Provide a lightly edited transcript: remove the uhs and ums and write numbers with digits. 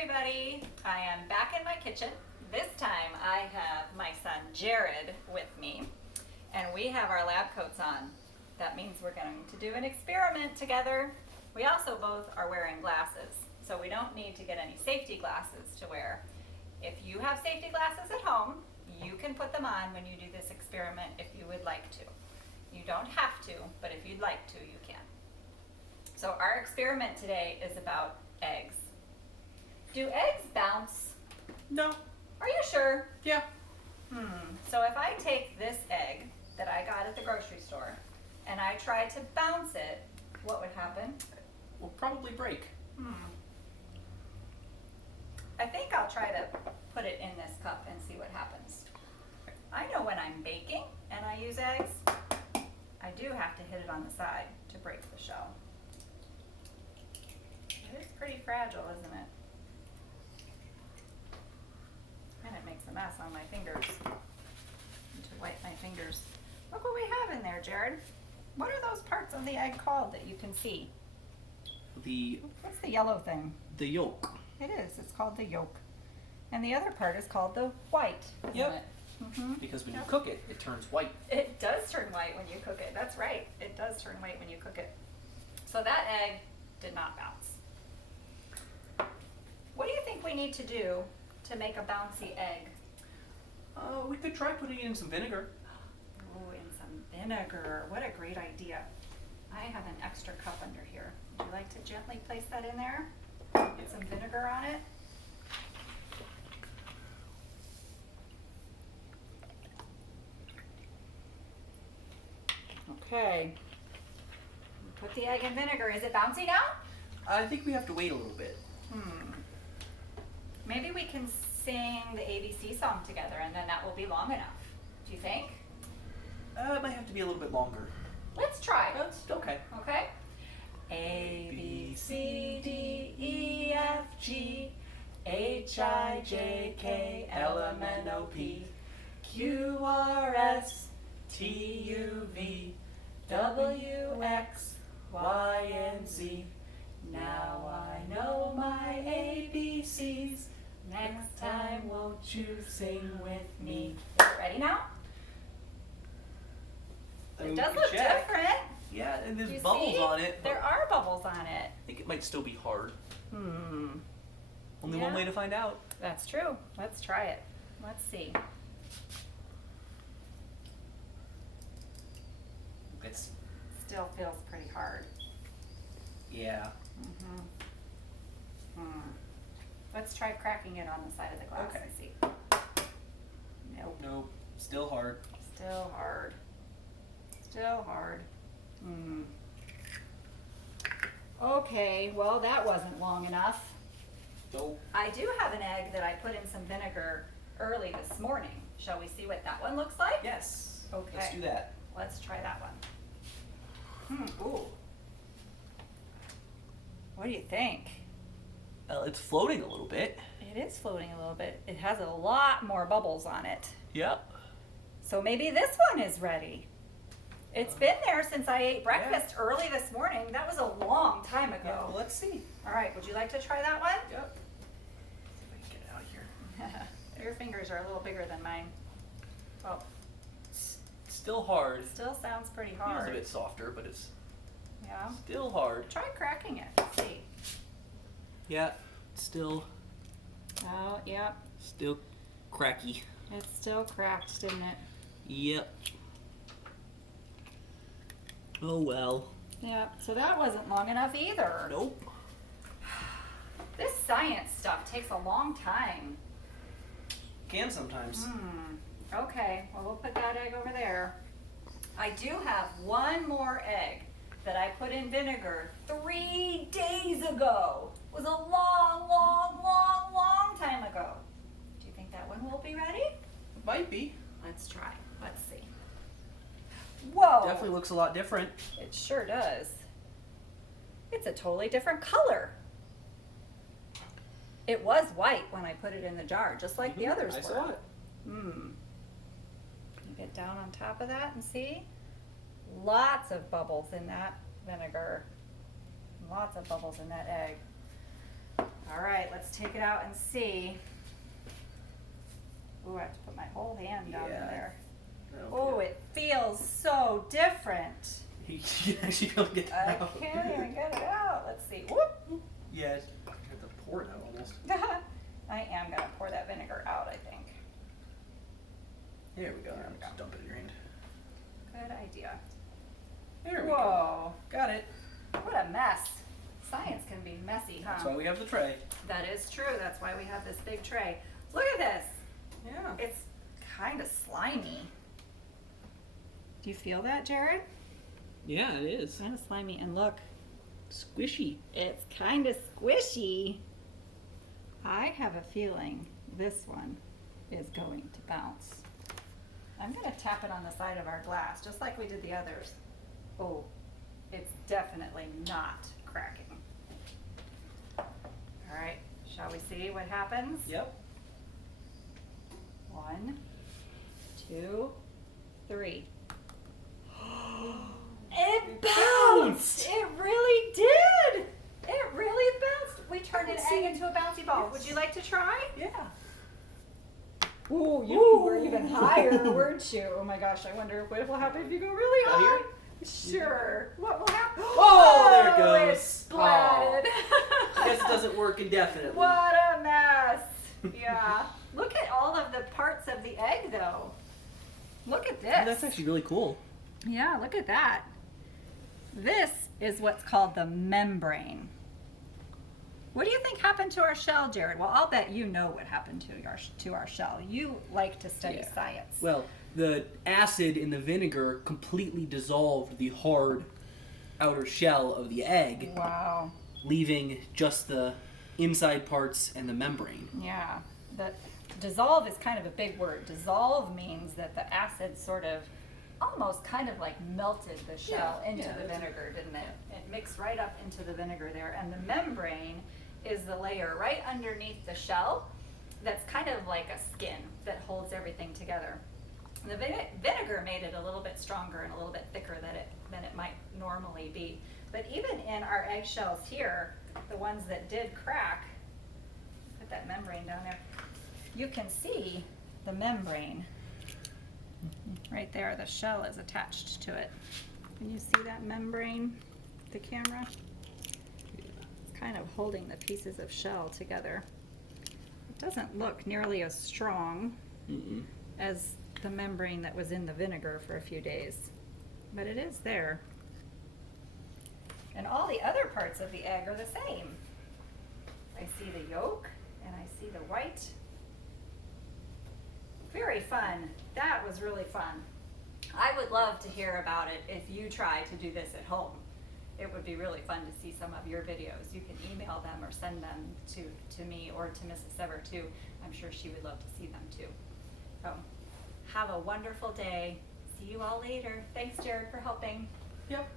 everybody. I am back in my kitchen. This time I have my son Jared with me, and we have our lab coats on. That means we're going to do an experiment together. We also both are wearing glasses, so we don't need to get any safety glasses to wear. If you have safety glasses at home, you can put them on when you do this experiment if you would like to. You don't have to, but if you'd like to, you can. So our experiment today is about eggs. Do eggs bounce? No. Are you sure? Yeah. So if I take this egg that I got at the grocery store and I try to bounce it, what would happen? Will probably break. I think I'll try to put it in this cup and see what happens. I know when I'm baking and I use eggs, I do have to hit it on the side to break the shell. It is pretty fragile, isn't it? And it makes a mess on my fingers. I need to wipe my fingers. Look what we have in there, Jared. What are those parts of the egg called that you can see? What's the yellow thing? The yolk. It is. It's called the yolk. And the other part is called the white, isn't Yep. it? Because when you cook it, it turns white. It does turn white when you cook it. That's right. It does turn white when you cook it. So that egg did not bounce. What do you think we need to do to make a bouncy egg? We could try putting in some vinegar. Oh, and some vinegar. What a great idea. I have an extra cup under here. Would you like to gently place that in there? Get some vinegar on it. Okay. Put the egg in vinegar. Is it bouncy now? I think we have to wait a little bit. Maybe we can sing the ABC song together and then that will be long enough. Do you think? It might have to be a little bit longer. Let's try. That's okay. Okay? A, B, C, D, E, F, G, H, I, J, K, L, M, N, O, P, Q, R, S, T, U, V, W, X, Y, and Z. Now I know my ABCs. Next time won't you sing with me? Ready now? It does look different. Yeah, and Do you there's bubbles see? on it. There are bubbles on it. I think it might still be hard. Only Yeah. one way to find out. That's true. Let's try it. Let's see. It's Still feels pretty hard. yeah. Let's try cracking it on the side of the glass Okay. and see. Nope. Nope. Still hard. Still hard. Still hard. Okay, well that wasn't long enough. Nope. I do have an egg that I put in some vinegar early this morning. Shall we see what that one looks like? Yes. Okay. Let's do that. Let's try that one. Ooh. What do you think? It's floating a little bit. It is floating a little bit. It has a lot more bubbles on it. Yep. So maybe this one is ready. It's been there since I ate breakfast early this morning. That was a long time ago. Yeah, well, let's see. All right, would you like to try that one? Yep. See if I can get it out here. Your fingers are a little bigger than mine. Oh, Still hard. still sounds pretty Feels hard. a bit softer, but it's Yeah. still hard. Try cracking it. Let's see. Yeah. Still Oh, yeah. cracky. It's still cracked, didn't it? Yep. Oh well. Yeah. So that wasn't long enough either. Nope. This science stuff takes a long time. Can sometimes. Okay, well, we'll put that egg over there. I do have one more egg that I put in vinegar 3 days ago. It was a long, long, long, long time ago. Do you think that one will be ready? Might be. Let's try. Let's see. Whoa! Definitely looks a lot different. It sure does. It's a totally different color. It was white when I put it in the jar, just like the others were. I saw it. You get down on top of that and see? Lots of bubbles in that vinegar. Lots of bubbles in that egg. All right, let's take it out and see. Ooh, I have to put my whole hand down in Yeah. there. Okay. Oh, it feels so different. You can actually be able to get I that out. can't even get it out. Let's see. Whoop. Yeah, you have to pour it out almost. I am gonna pour that vinegar out, I think. There we go. There we Just go. dump it in your hand. Good idea. There we go. Whoa, Got it. what a mess. Science can be messy, huh? That's why we have the tray. That is true. That's why we have this big tray. Look at this. Yeah. It's kind of slimy. Do you feel that, Jared? Yeah, it is. Kind of slimy. And look, Squishy. it's kind of squishy. I have a feeling this one is going to bounce. I'm going to tap it on the side of our glass, just like we did the others. Oh, it's definitely not cracking. All right, shall we see what happens? Yep. 1, 2, 3. It bounced! It really did! It really bounced. We turned an egg into a bouncy ball. Would you like to try? Yeah. Ooh, you were even higher, weren't you? Oh my gosh, I wonder what will happen if you go really Out high. here? Sure. What will happen? Oh, there it It goes. splatted. I guess it doesn't work indefinitely. What a mess. Yeah. Look at all of the parts of the egg, though. Look at this. That's actually really cool. Yeah, look at that. This is what's called the membrane. What do you think happened to our shell, Jared? Well, I'll bet you know what happened to our shell. You like to study Yeah. science. Well, the acid in the vinegar completely dissolved the hard outer shell of the egg, Wow. leaving just the inside parts and the membrane. Yeah. The dissolve is kind of a big word. Dissolve means that the acid sort of almost kind of like melted the shell Yeah, into yeah, the that's vinegar, didn't it? It mixed right up into the vinegar there. And the membrane is the layer right underneath the shell that's kind of like a skin that holds everything together. The vinegar made it a little bit stronger and a little bit thicker than it might normally be. But even in our eggshells here, the ones that did crack, put that membrane down there, you can see the membrane. Right there, the shell is attached to it. Can you see that membrane, the camera? It's kind of holding the pieces of shell together. It doesn't look nearly as strong Mm-mm. as the membrane that was in the vinegar for a few days, but it is there. And all the other parts of the egg are the same. I see the yolk and I see the white. Very fun. That was really fun. I would love to hear about it if you try to do this at home. It would be really fun to see some of your videos. You can email them or send them to me or to Mrs. Sever too. I'm sure she would love to see them too. So have a wonderful day. See you all later. Thanks, Jared, for helping. Yep.